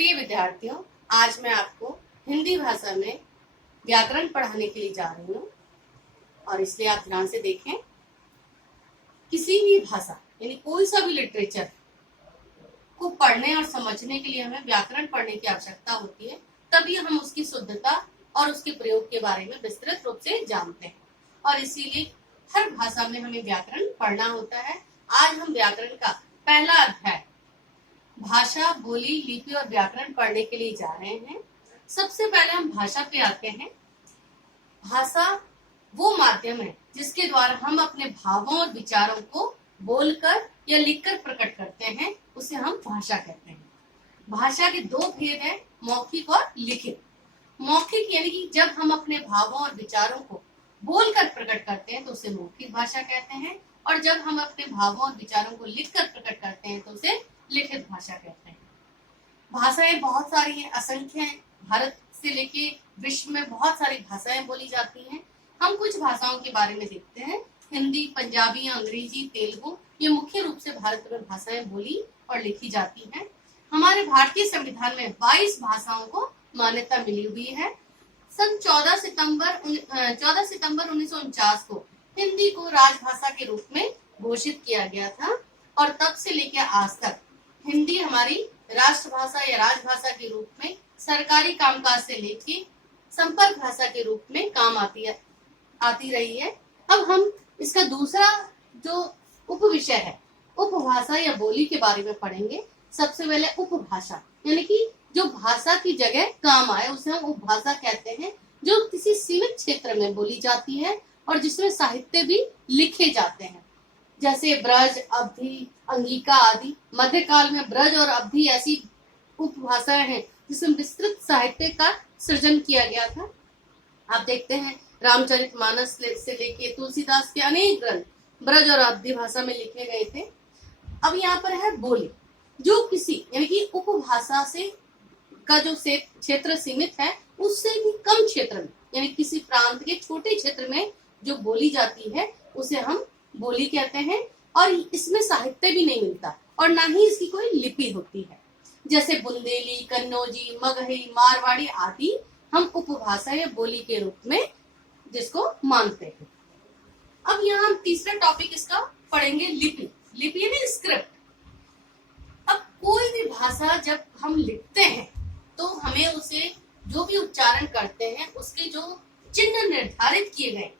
प्रिय विद्यार्थियों, आज मैं आपको हिंदी भाषा में व्याकरण पढ़ाने के लिए जा रही हूँ और इसलिए आप ध्यान से देखें। किसी भी भाषा यानी कोई सा भी लिटरेचर को पढ़ने और समझने के लिए हमें व्याकरण पढ़ने की आवश्यकता होती है, तभी हम उसकी शुद्धता और उसके प्रयोग के बारे में विस्तृत रूप से जानते हैं और इसीलिए हर भाषा में हमें व्याकरण पढ़ना होता है। आज हम व्याकरण का पहला अध्याय भाषा, बोली, लिपि और व्याकरण पढ़ने के लिए जा रहे हैं। सबसे पहले हम भाषा पे आते हैं। भाषा वो माध्यम है जिसके द्वारा हम अपने भावों और विचारों को बोलकर या लिखकर प्रकट करते हैं, उसे हम भाषा कहते हैं। भाषा के दो भेद हैं, मौखिक और लिखित। मौखिक यानी कि जब हम अपने भावों और विचारों को बोलकर प्रकट करते हैं तो उसे मौखिक भाषा कहते हैं, और जब हम अपने भावों और विचारों को लिखकर प्रकट करते हैं तो उसे लिखित भाषा कहते हैं। भाषाएं बहुत सारी हैं, असंख्य हैं। भारत से लेके विश्व में बहुत सारी भाषाएं बोली जाती हैं। हम कुछ भाषाओं के बारे में देखते हैं। हिंदी, पंजाबी, अंग्रेजी, तेलुगु, ये मुख्य रूप से भारत में भाषाएं बोली और लिखी जाती हैं। हमारे भारतीय संविधान में 22 भाषाओं को मान्यता मिली हुई है। सन 14 सितंबर 1949 को हिंदी को राजभाषा के रूप में घोषित किया गया था और तब से लेकर आज तक हिंदी हमारी राष्ट्रभाषा या राजभाषा के रूप में सरकारी कामकाज से लेके संपर्क भाषा के रूप में काम आती रही है। अब हम इसका दूसरा जो उपविषय है, उपभाषा या बोली के बारे में पढ़ेंगे। सबसे पहले उपभाषा यानी कि जो भाषा की जगह काम आए उसे हम उपभाषा कहते हैं, जो किसी सीमित क्षेत्र में बोली जाती है और जिसमें साहित्य भी लिखे जाते हैं, जैसे ब्रज, अवधि, अंगिका आदि। मध्यकाल में ब्रज और अवधि ऐसी उपभाषाएं हैं जिसमें विस्तृत साहित्य का सृजन किया गया था। आप देखते हैं रामचरितमानस से लेके तुलसीदास के अनेक ग्रंथ ब्रज और अवधि भाषा में लिखे गए थे। अब यहाँ पर है बोली, जो किसी यानी कि उपभाषा से का जो क्षेत्र सीमित है उससे भी कम क्षेत्र में यानी किसी प्रांत के छोटे क्षेत्र में जो बोली जाती है उसे हम बोली कहते हैं, और इसमें साहित्य भी नहीं मिलता और ना ही इसकी कोई लिपि होती है। जैसे बुंदेली, कन्नौजी, मगही, मारवाड़ी आदि हम उपभाषा या बोली के रूप में जिसको मानते हैं। अब यहाँ हम तीसरा टॉपिक इसका पढ़ेंगे, लिपि। लिपि यानी स्क्रिप्ट। अब कोई भी भाषा जब हम लिखते हैं तो हमें उसे जो भी उच्चारण करते हैं उसके जो चिन्ह निर्धारित किए गए,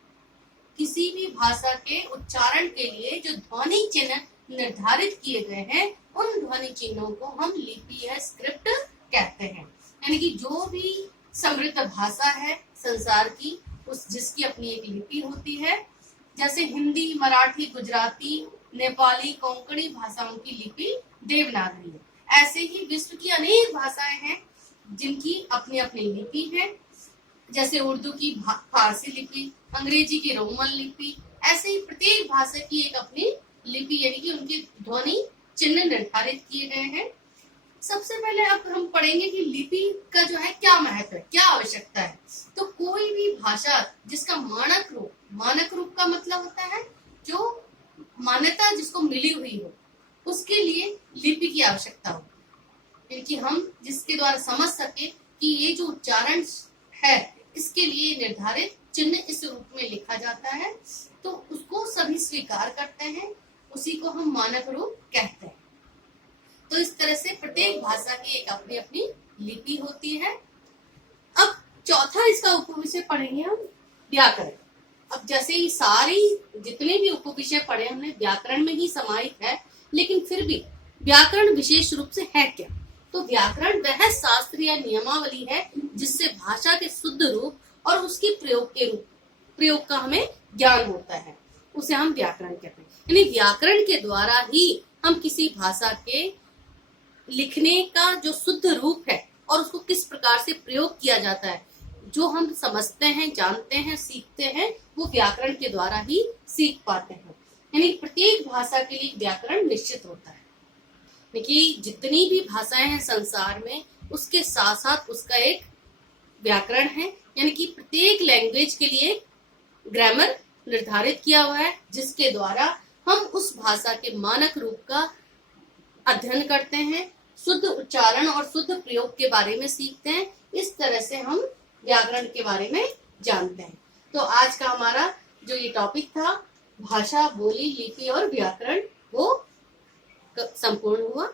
किसी भी भाषा के उच्चारण के लिए जो ध्वनि चिन्ह निर्धारित किए गए हैं उन ध्वनि चिन्हों को हम लिपि या स्क्रिप्ट कहते हैं। यानी कि जो भी समृद्ध भाषा है संसार की, उस जिसकी अपनी एक लिपि होती है। जैसे हिंदी, मराठी, गुजराती, नेपाली, कोंकणी भाषाओं की लिपि देवनागरी है। ऐसे ही विश्व की अनेक भाषाएं हैं जिनकी अपनी अपनी लिपि है। जैसे उर्दू की फारसी लिपि, अंग्रेजी की रोमन लिपि, ऐसे ही प्रत्येक भाषा की एक अपनी लिपि यानी कि उनके ध्वनि चिन्ह निर्धारित किए गए हैं। सबसे पहले अब हम पढ़ेंगे कि लिपि का जो है क्या महत्व है, क्या आवश्यकता है। तो कोई भी भाषा जिसका मानक रूप का मतलब होता है जो मान्यता जिसको मिली हुई हो, उसके लिए लिपि की आवश्यकता हो, क्योंकि हम जिसके द्वारा समझ सके कि ये जो उच्चारण है इसके लिए निर्धारित चिन्ह इस रूप में लिखा जाता है, तो उसको सभी स्वीकार करते हैं, उसी को हम मानक रूप कहते हैं। तो इस तरह से प्रत्येक भाषा की एक अपनी अपनी लिपि होती है। अब चौथा इसका उपविषय पढ़ेंगे हम, व्याकरण। अब जैसे ही सारी जितने भी उपविषय पढ़े हमने व्याकरण में ही समाहित है, लेकिन फिर भी व्याकरण विशेष रूप से है क्या? तो व्याकरण वह शास्त्र या नियमावली है जिससे भाषा के शुद्ध रूप और उसके प्रयोग का हमें ज्ञान होता है, उसे हम व्याकरण कहते हैं। यानी व्याकरण के द्वारा ही हम किसी भाषा के लिखने का जो शुद्ध रूप है और उसको किस प्रकार से प्रयोग किया जाता है, जो हम समझते हैं, जानते हैं, सीखते हैं, वो व्याकरण के द्वारा ही सीख पाते हैं। यानी प्रत्येक भाषा के लिए व्याकरण निश्चित होता है। देखिए जितनी भी भाषाएं हैं संसार में, उसके साथ साथ उसका एक व्याकरण है। यानी कि प्रत्येक लैंग्वेज के लिए ग्रामर निर्धारित किया हुआ है जिसके द्वारा हम उस भाषा के मानक रूप का अध्ययन करते हैं, शुद्ध उच्चारण और शुद्ध प्रयोग के बारे में सीखते हैं। इस तरह से हम व्याकरण के बारे में जानते हैं। तो आज का हमारा जो ये टॉपिक था भाषा, बोली, लिपि और व्याकरण, वो संपूर्ण हुआ।